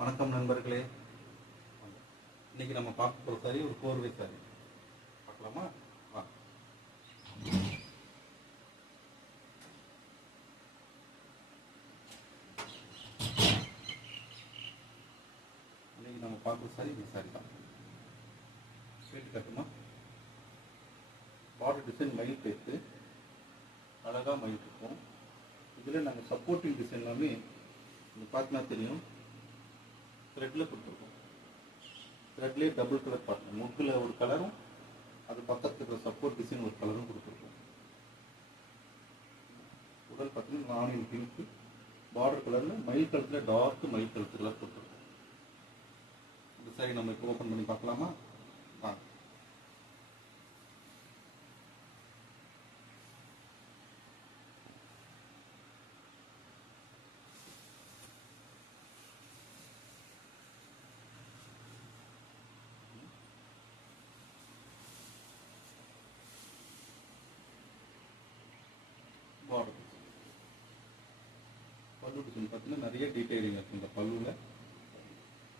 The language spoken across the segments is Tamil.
வணக்கம் நண்பர்களே. இன்னைக்கு நம்ம பார்க்க போகிற சாரி ஒரு கோர்வை சாரி பார்க்கலாமா? வா. இன்னைக்கு நம்ம பார்க்குற சாரி இந்த சாரி தான். ஸ்வீட் கட்டுமா, பார்டர் டிசைன் மயில் பேத்து அழகாக மயில் இருக்கும். இதில் நாங்கள் சப்போர்ட்டிங் டிசைன் எல்லாமே நீங்கள் பார்த்தீங்கன்னா தெரியும், த்ரெட்டில் கொடுத்துருக்கோம். த்ரெட்லேயே டபுள் கலர் பார்ட்னர், முக்கில் ஒரு கலரும் அது பக்கத்தில் இருக்கிற சப்போர்ட் டிசைன் ஒரு கலரும் கொடுத்துருக்கோம். உடல் பார்த்தீங்கன்னா ஆனியன் பிங்க்கு, பார்டர் கலரில் மயில் கலத்தில் டார்க் மயில் கலத்து கலர் கொடுத்துருக்கோம். இந்த சாரி நம்ம இப்போ ஓப்பன் பண்ணி பார்க்கலாமா? வாங்க. பார்டர் பல்லு டிசைன் பார்த்தீங்கன்னா நிறைய டீட்டெயிலிங் இருக்குது இந்த பல்லுவில்.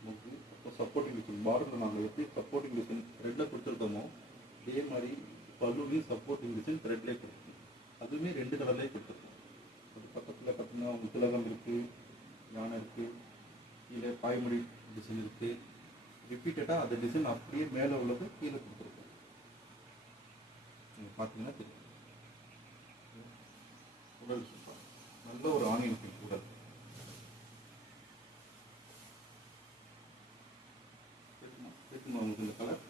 முக்கு இப்போ சப்போர்ட்டிங் டிசைன் பார்டரில் நாங்கள் எப்படி சப்போர்ட்டிங் டிசைன் த்ரெட்டில் கொடுத்துருக்கோமோ அதே மாதிரி பல்லுலையும் சப்போர்ட்டிங் டிசைன் த்ரெட்லேயே கொடுத்துருக்கோம். அதுவுமே 2 கலர்லேயே கொடுத்துருக்கோம். அது பக்கத்தில் பார்த்தீங்கன்னா உங்களுக்கு திலகம் இருக்குது, யானை இருக்குது, கீழே பாய்மொழி டிசைன் இருக்குது. ரிப்பீட்டடாக அந்த டிசைன் அப்படியே மேலே உள்ளது கீழே கொடுத்துருக்கோம். நீங்கள் பார்த்தீங்கன்னா தெரியும். உடல் சூப்பர், நல்ல ஒரு ஆனியன் பிங்க் உடல். இருக்குமா உங்களுக்கு இந்த கலர்?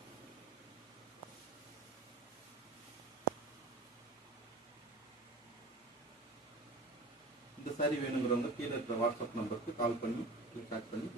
இந்த சாரி வேணுங்கிறவங்க கீழே இருக்கிற வாட்ஸ்அப் நம்பருக்கு கால் பண்ணி சாட் பண்ணி